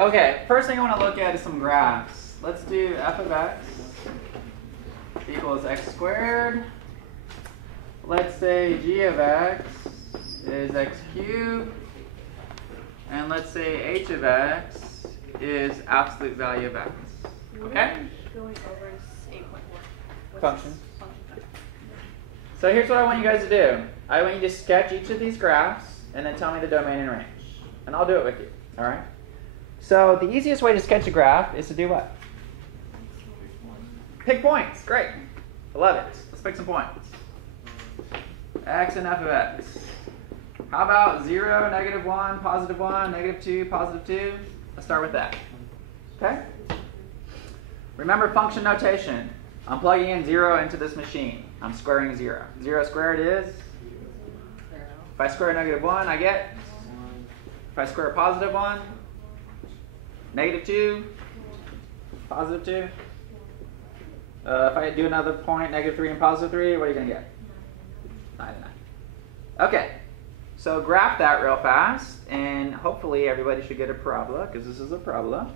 Okay, first thing I want to look at is some graphs. Let's do f of x equals x squared. Let's say g of x is x cubed. And let's say h of x is absolute value of x. Okay? Going over 8.1. Function. So here's what I want you guys to do. I want you to sketch each of these graphs and then tell me the domain and range. And I'll do it with you. All right? So the easiest way to sketch a graph is to do what? Pick points. Great. I love it. Let's pick some points. X and f of x. How about 0, -1, +1, -2, +2? Let's start with that. Okay? Remember function notation. I'm plugging in 0 into this machine. I'm squaring 0. 0 squared is? If I square -1, I get? If I square +1, -2, +2. If I do another point, -3 and +3, what are you going to get? 9 and 9. Okay. So graph that real fast, and hopefully everybody should get a parabola, because this is a parabola.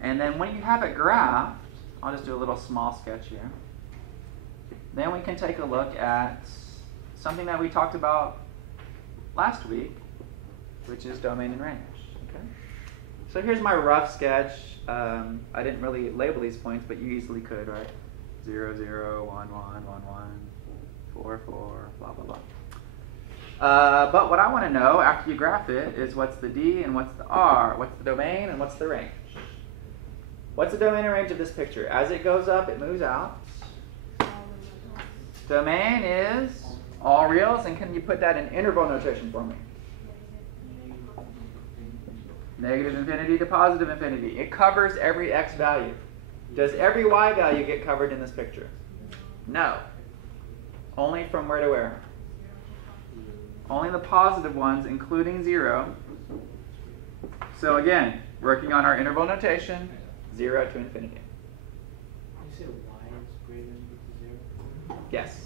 And then when you have it graphed, I'll just do a little small sketch here. Then we can take a look at something that we talked about last week, which is domain and range. Okay? So here's my rough sketch. I didn't really label these points, but you easily could, right? 0, 0, 1, 1, 1, 1, 4, 4, blah, blah, blah. But what I want to know after you graph it is what's the D and what's the R, what's the domain and what's the range. What's the domain and range of this picture? As it goes up, it moves out. Domain is all reals, and can you put that in interval notation for me? -infinity to +infinity. It covers every x value. Does every y value get covered in this picture? No. Only from where to where? Only the positive ones, including 0. So again, working on our interval notation, 0 to infinity. You say y is greater than equal to 0? Yes.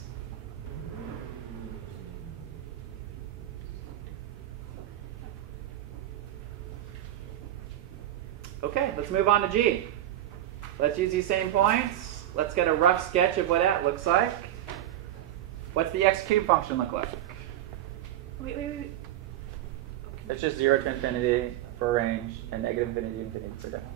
Okay, let's move on to G. Let's use these same points. Let's get a rough sketch of what that looks like. What's the x cubed function look like? Wait. It's just 0 to infinity for range and -infinity to infinity for depth.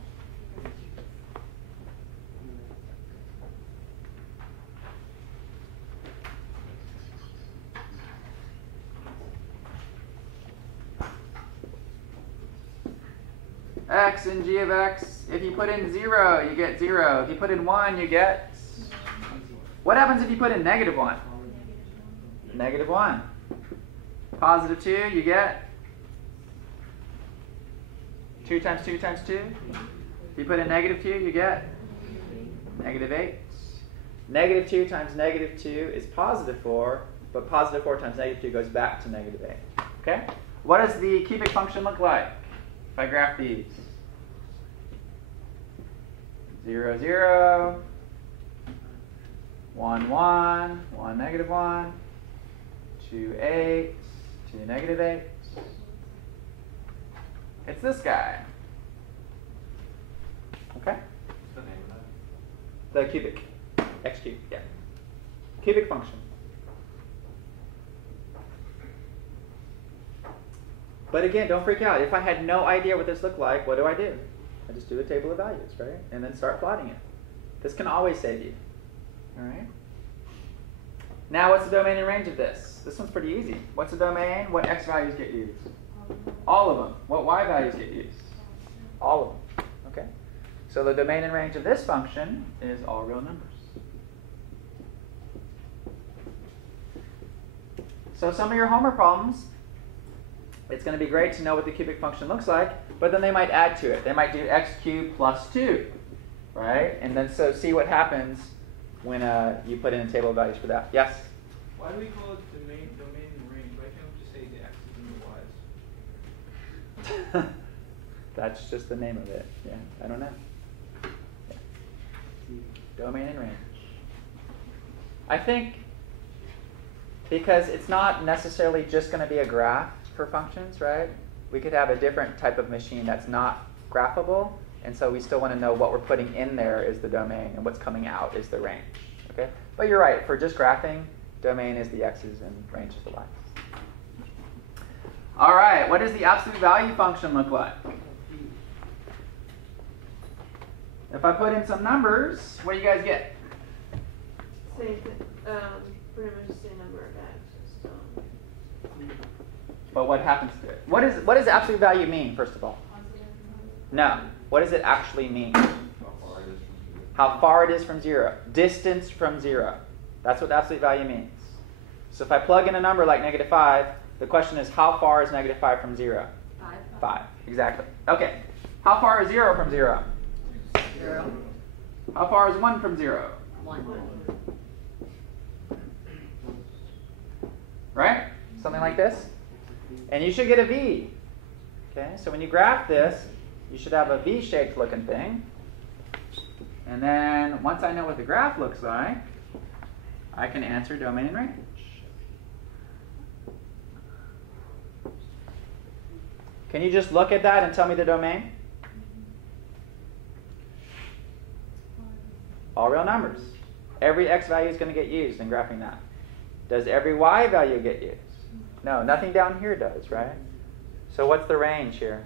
X and g of x, if you put in 0, you get 0. If you put in 1, you get? What happens if you put in -1? -1. +2, you get 2 times 2 times 2. If you put in -2, you get -8. -2 times -2 is +4, but +4 times -2 goes back to -8. Okay? What does the cubic function look like if I graph these? 0, 0, 1, 1, 1, -1, 2, 8, 2, -8. It's this guy. Okay? What's the name of The cubic. X cubed, yeah. Cubic function. But again, don't freak out. If I had no idea what this looked like, what do? I just do a table of values, right? And then start plotting it. This can always save you. All right? Now, what's the domain and range of this? This one's pretty easy. What's the domain? What x values get used? All of them. What y values get used? All of them. Okay? So the domain and range of this function is all real numbers. So some of your homework problems, it's going to be great to know what the cubic function looks like, but then they might add to it. They might do x cubed plus 2, right? And then so see what happens when you put in a table of values for that. Yes? Why do we call it domain and range? Why can't we just say the x's and the y's? That's just the name of it. Yeah, I don't know. Yeah. Domain and range. I think because it's not necessarily just going to be a graph for functions, right? We could have a different type of machine that's not graphable, and so we still want to know what we're putting in there is the domain, and what's coming out is the range. Okay? But you're right, for just graphing, domain is the x's and range is the y's. All right, what does the absolute value function look like? If I put in some numbers, what do you guys get? Pretty much the same number of x. But what happens to it? What does absolute value mean, first of all? No. What does it actually mean? How far it is from 0. Distance from 0. That's what absolute value means. So if I plug in a number like -5, the question is, how far is -5 from 0? 5. Exactly. Okay. How far is 0 from 0? 0. How far is 1 from 0? 1. Right? Something like this. And you should get a V. Okay, so when you graph this, you should have a V-shaped looking thing. And then once I know what the graph looks like, I can answer domain and range. Can you just look at that and tell me the domain? All real numbers. Every x value is going to get used in graphing that. Does every y value get used? No, nothing down here does, right? So what's the range here?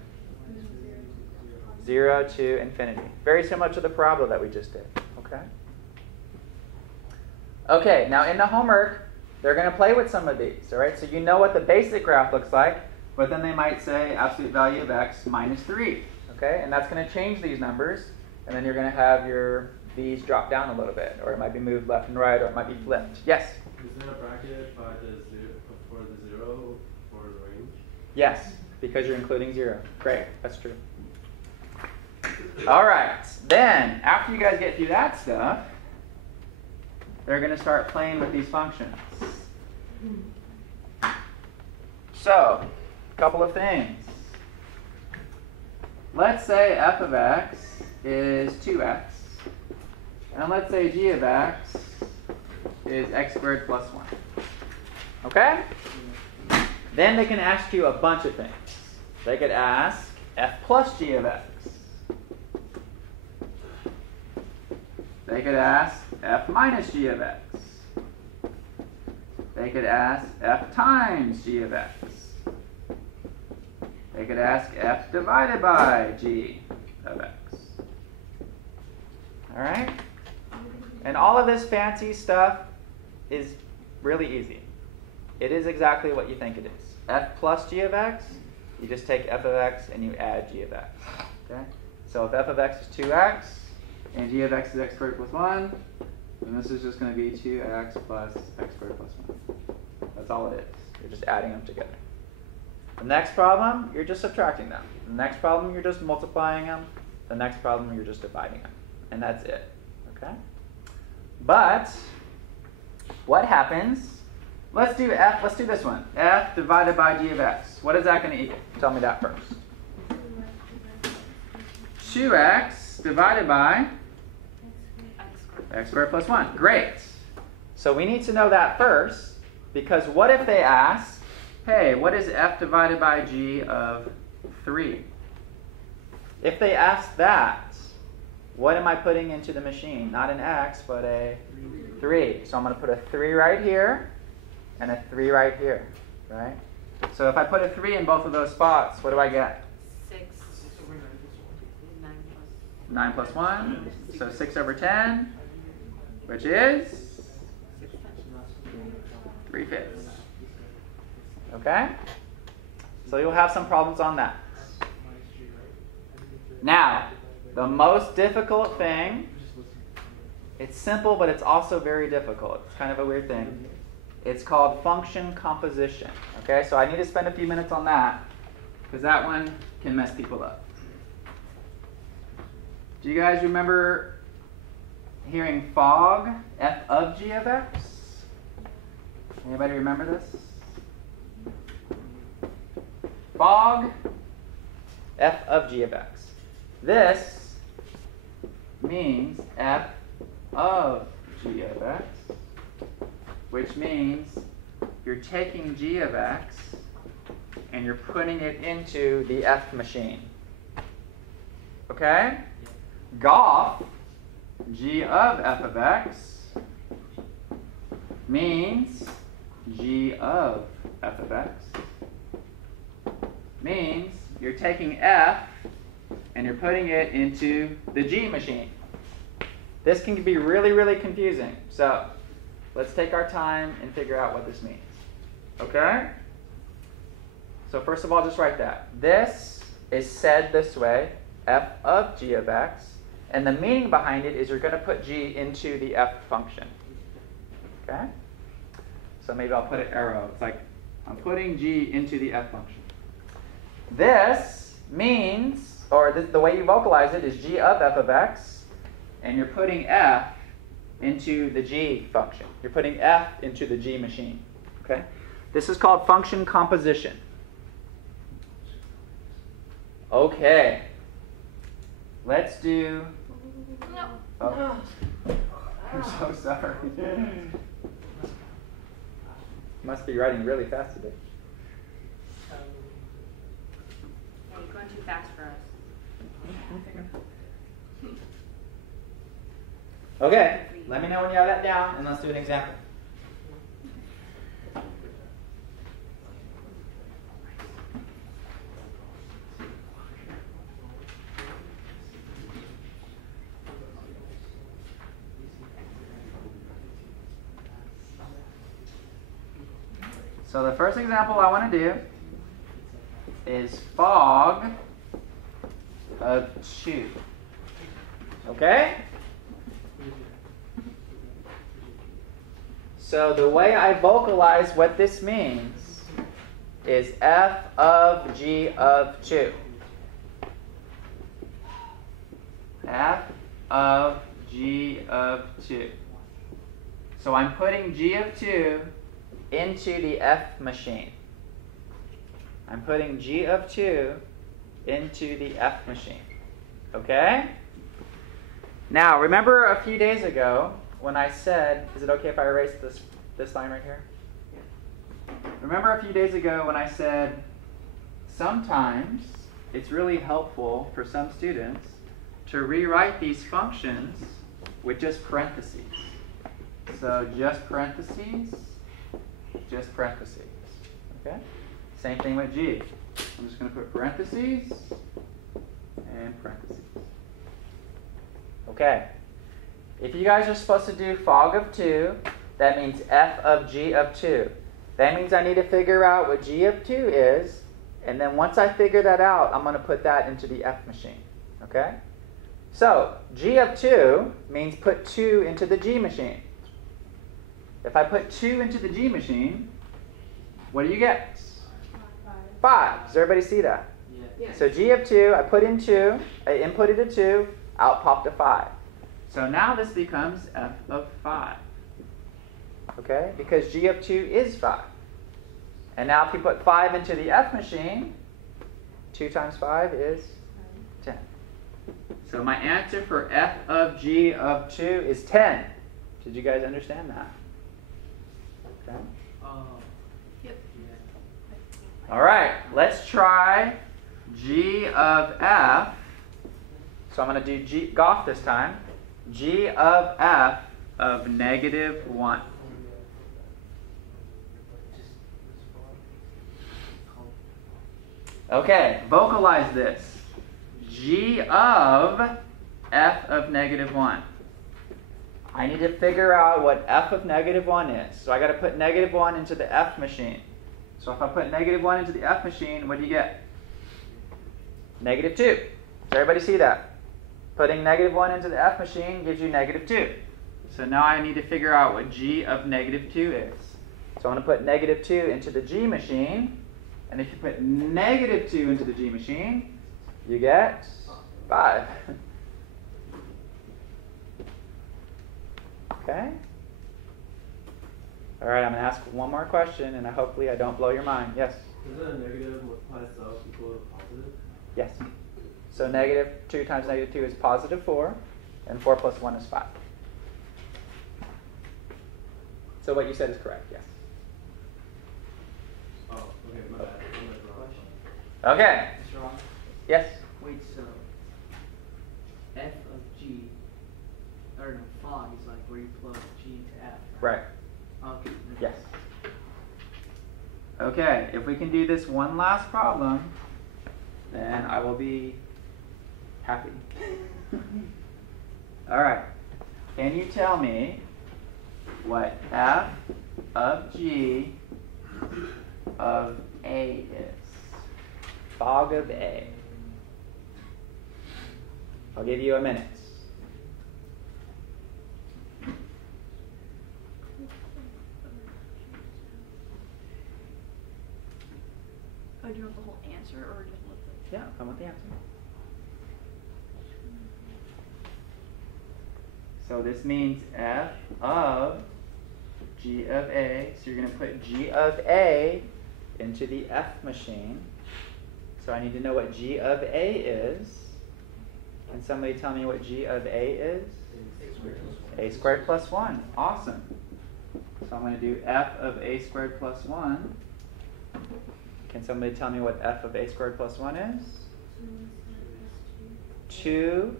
0 to infinity. Very similar to the parabola that we just did. Okay? Okay, now in the homework, they're going to play with some of these. All right? So you know what the basic graph looks like, but then they might say absolute value of x minus 3. Okay? And that's going to change these numbers, and then you're going to have your v's drop down a little bit, or it might be moved left and right, or it might be flipped. Yes? Is there a bracket by for the 0 for the range? Yes, because you're including 0. Great, that's true. All right, then after you guys get through that stuff, they're going to start playing with these functions. So, a couple of things. Let's say f of x is 2x, and let's say g of x is x squared plus 1. Okay? Then they can ask you a bunch of things. They could ask f plus g of x. They could ask f minus g of x. They could ask f times g of x. They could ask f divided by g of x. All right? And all of this fancy stuff is really easy. It is exactly what you think it is. F plus g of x, you just take f of x and you add g of x. Okay? So if f of x is 2x and g of x is x squared plus 1, then this is just going to be 2x plus x squared plus 1. That's all it is. You're just adding them together. The next problem, you're just subtracting them. The next problem, you're just multiplying them. The next problem, you're just dividing them. And that's it. Okay? But what happens? Let's do this one. F divided by g of x. What is that going to equal? Tell me that first. 2x divided by x squared plus 1. Great. So we need to know that first, because what if they ask, hey, what is f divided by g of 3? If they ask that, what am I putting into the machine? Not an x, but a 3. So I'm going to put a 3 right here and a 3 right here, right? So if I put a 3 in both of those spots, what do I get? 6. 9 plus 1. So 6 over 10, which is 3/5. Okay? So you'll have some problems on that. Now, the most difficult thing, it's simple, but it's also very difficult. It's kind of a weird thing. It's called function composition. Okay, so I need to spend a few minutes on that, because that one can mess people up. Do you guys remember hearing fog, f of g of x? Anybody remember this? Fog, f of g of x. This means f of g of x, which means you're taking g of x and you're putting it into the f machine. Okay? Goff, g of f of x, means g of f of x, means you're taking f and you're putting it into the g machine. This can be really, really confusing. So let's take our time and figure out what this means. Okay? So first of all, just write that. This is said this way, f of g of x. And the meaning behind it is you're going to put g into the f function. Okay? So maybe I'll put an arrow. It's like I'm putting g into the f function. This means, or the way you vocalize it is g of f of x, and you're putting f into the g function. You're putting f into the g machine. Okay? This is called function composition. Okay. Let's do... No. Oh, I'm so sorry. Must be writing really fast today. Yeah, you're going too fast for us. Okay, let me know when you have that down, and let's do an example. So the first example I want to do is fog of 2. Okay? So the way I vocalize what this means is f of g of 2. F of g of 2. So I'm putting g of 2 into the f machine. I'm putting g of 2 into the f machine. Okay? Now, remember a few days ago when I said, is it okay if I erase this line right here? Remember a few days ago when I said, sometimes it's really helpful for some students to rewrite these functions with just parentheses. So just parentheses, just parentheses. Okay? Same thing with g. I'm just going to put parentheses and parentheses. Okay. If you guys are supposed to do fog of 2, that means f of g of 2. That means I need to figure out what g of 2 is, and then once I figure that out, I'm going to put that into the f machine. Okay? So, g of 2 means put 2 into the g machine. If I put 2 into the g machine, what do you get? 5. Does everybody see that? Yes. So g of 2, I put in 2, I inputted a 2, out popped a 5. So now this becomes f of 5. Okay? Because g of 2 is 5. And now if you put 5 into the f machine, 2 times 5 is 10. So my answer for f of g of 2 is 10. Did you guys understand that? Okay. Yep. All right, let's try g of f. So I'm going to do Goff this time. G of f of negative 1. Okay, vocalize this. G of f of negative 1. I need to figure out what f of negative 1 is. So I got to put negative 1 into the f machine. So if I put negative 1 into the f machine, what do you get? Negative 2. Does everybody see that? Putting negative 1 into the f machine gives you negative 2. So now I need to figure out what g of negative 2 is. So I'm going to put negative 2 into the g machine. And if you put negative 2 into the g machine, you get 5. Okay? All right, I'm going to ask one more question, and hopefully I don't blow your mind. Yes? Isn't a negative by itself equal to positive? Yes. So negative 2 times negative 2 is positive 4, and 4 plus 1 is 5. So what you said is correct, yes. Oh, okay, my bad. I'm wrong. Okay. It's wrong. Yes? Wait, so where you plug G to F. Right. Okay. Yes. Okay, if we can do this one last problem, then I will be happy. All right. Can you tell me what f of g of a is? Fog of a. I'll give you a minute. Oh, do you want the whole answer or just what the... Yeah, come with the answer. So this means f of g of a. So you're going to put g of a into the f machine. So I need to know what g of a is. Can somebody tell me what g of a is? A squared plus 1. Awesome. So I'm going to do f of a squared plus 1. Can somebody tell me what f of a squared plus 1 is? 2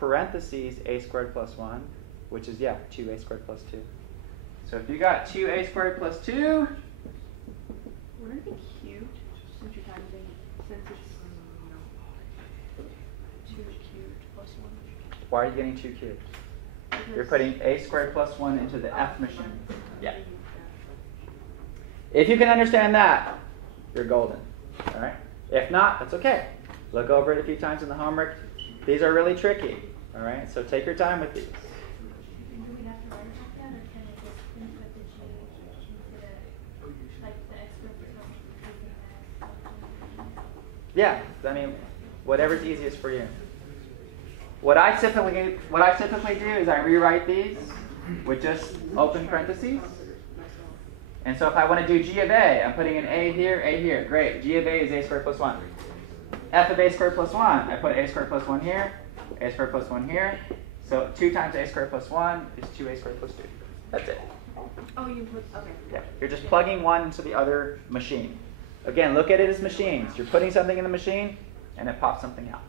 parentheses a squared plus 1, which is, 2a squared plus 2. So if you got 2a squared plus 2, Would it be cubed since you're times since it's 2 cubed plus 1? why are you getting 2 cubed? You're putting a squared plus 1 into the f machine. Yeah. If you can understand that, you're golden. All right? If not, that's okay. Look over it a few times in the homework. These are really tricky. All right? So take your time with these. Do we have to write it like that, or can I just input the G into the, like, the expert Yeah, I mean, whatever's easiest for you. What I typically do is I rewrite these with just open parentheses. And so if I want to do g of a, I'm putting an a here. Great. G of a is a squared plus 1. F of a squared plus 1, I put a squared plus 1 here, a squared plus 1 here. So 2 times a squared plus 1 is 2a squared plus 2. That's it. Oh, you put, okay. Yeah. You're just plugging one into the other machine. Again, look at it as machines. You're putting something in the machine, and it pops something out.